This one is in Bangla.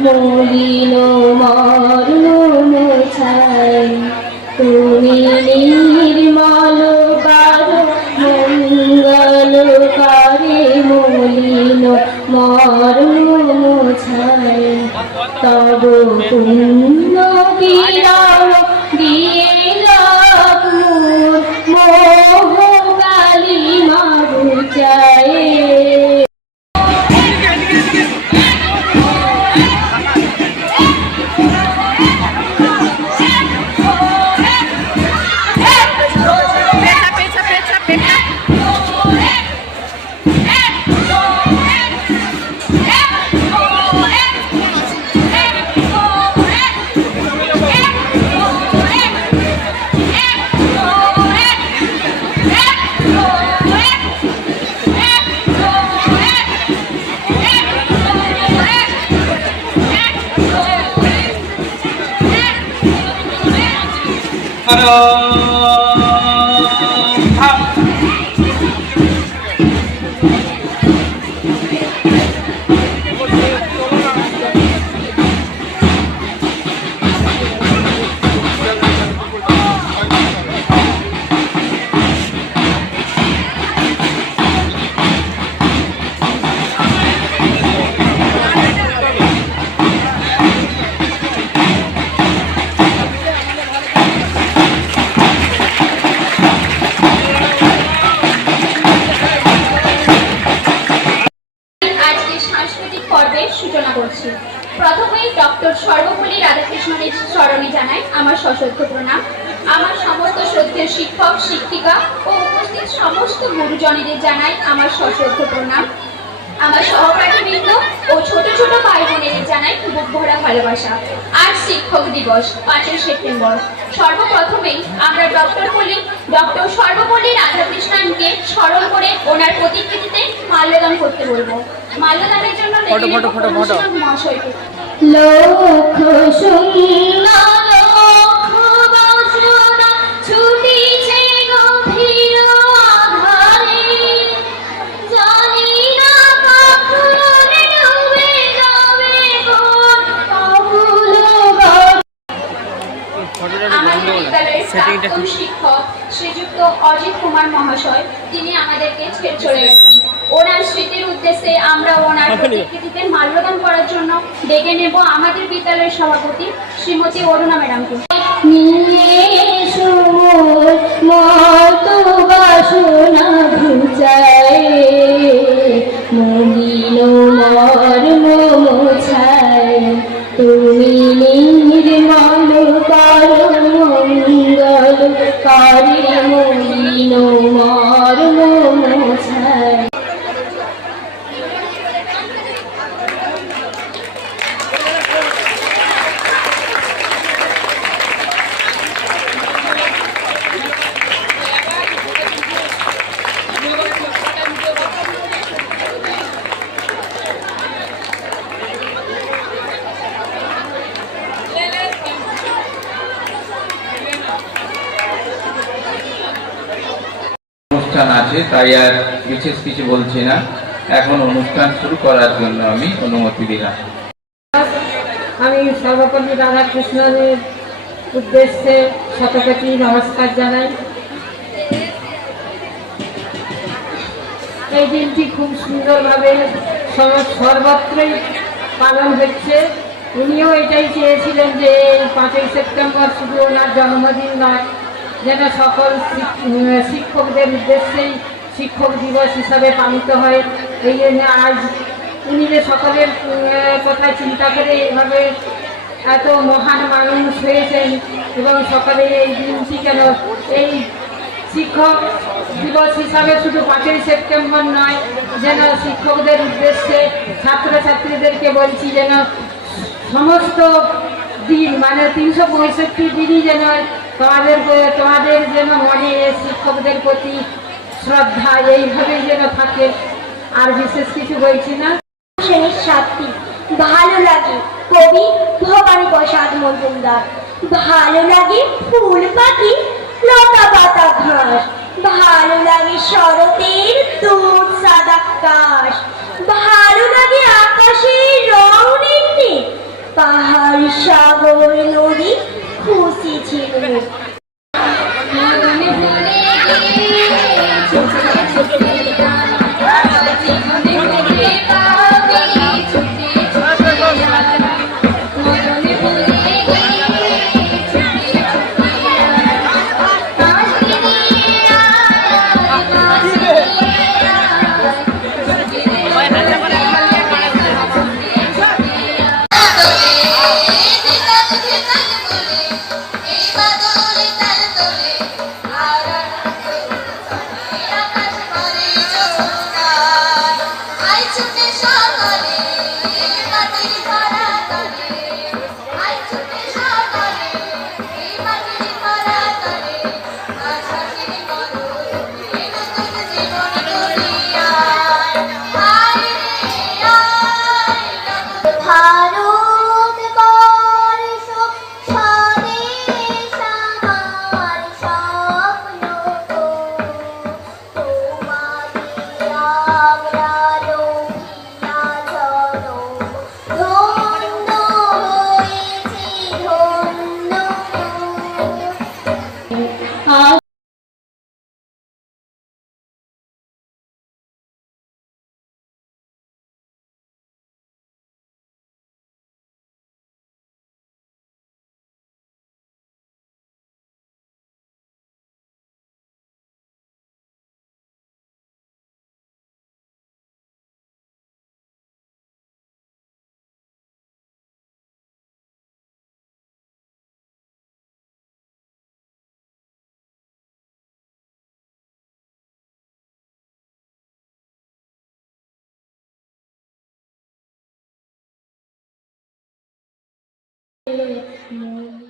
মলিন মরণ ছাই তুমি নির্মল কার মঙ্গল করে মলিন মরণ ছাই তব পুণ্য Ta-da! পর্বের সূচনা করছি। প্রথমেই ডক্টর সর্বপল্লী রাধাকৃষ্ণনের স্মরণে জানাই আমার সশ্রদ্ধ প্রণাম। আমার সমস্ত শ্রদ্ধেয় শিক্ষক, শিক্ষিকা ও উপস্থিত সমস্ত গুরুজনেদের জানাই আমার সশ্রদ্ধ প্রণাম। আমার সহপাঠীবৃন্দ ও ছোট ছোট ভাই বোনেদের জানাই বুক ভরা ভালোবাসা। আজ শিক্ষক দিবস, পাঁচই সেপ্টেম্বর। সর্বপ্রথমেই আমরা ডক্টর পল্লী ডক্টর সর্বপল্লী রাধাকৃষ্ণনকে স্মরণ করে ওনার প্রতিকৃতিতে মাল্যদান করতে বলব। মাল্যদানের জন্য মহাশয়কে লক্ষ প্রাক্তন শিক্ষক শ্রীযুক্ত অজিত কুমার মহাশয় তিনি আমাদেরকে ছেড়ে চলে গেছেন। ওনার স্মৃতির উদ্দেশ্যে আমরা ওনার প্রতিকৃতিতে মাল্যদান করার জন্য ডেকে নেব আমাদের বিদ্যালয়ের সভাপতি শ্রীমতী অরুণা ম্যাডামকে। তুমি নির্মল কর মঙ্গল কারি অনুষ্ঠান আছে, তাই আর বিশেষ কিছু বলছি না। এখন অনুষ্ঠান শুরু করার জন্য আমি অনুমতি দিলাম। আমি সর্বপল্লী রাধাকৃষ্ণনের উদ্দেশ্যে শতকোটি নমস্কার জানাই। এই দিনটি খুব সুন্দরভাবে সর্বত্রই পালন হচ্ছে। উনিও এটাই চেয়েছিলেন যে এই পাঁচই সেপ্টেম্বর শুধু ওনার জন্মদিন নয় যেন সকল শিক্ষকদের উদ্দেশ্যেই শিক্ষক দিবস হিসাবে পালিত হয়। এই জন্য আজ উনি যে সকলের কথা চিন্তা করে এভাবে এত মহান মানুষ হয়েছেন এবং সকলে এই দিনটি কেন এই শিক্ষক দিবস হিসাবে শুধু পাঁচই সেপ্টেম্বর নয়, যেন শিক্ষকদের উদ্দেশ্যে ছাত্রছাত্রীদেরকে বলছি যেন সমস্ত দিন মানে তিনশো পঁয়ষট্টি দিনই যেন তোমাদের তোমাদের যেন মনে শিক্ষকদের প্রতি শ্রদ্ধা, এইভাবেই যেন থাকে। আর বিশেষ কিছু বলছি না। শ্রেণির ছাত্রী ভালো লাগে কবি ভবানী প্রসাদ মজুমদার। ভালো লাগে ফুল পাখি, লতা পাতা ঘাস। ভালো লাগে শরতের দুধ সাদা কাশ। ভালো লাগে আকাশের রং নির্ণে সাগর, নদী 呼吸停留 para Thank you.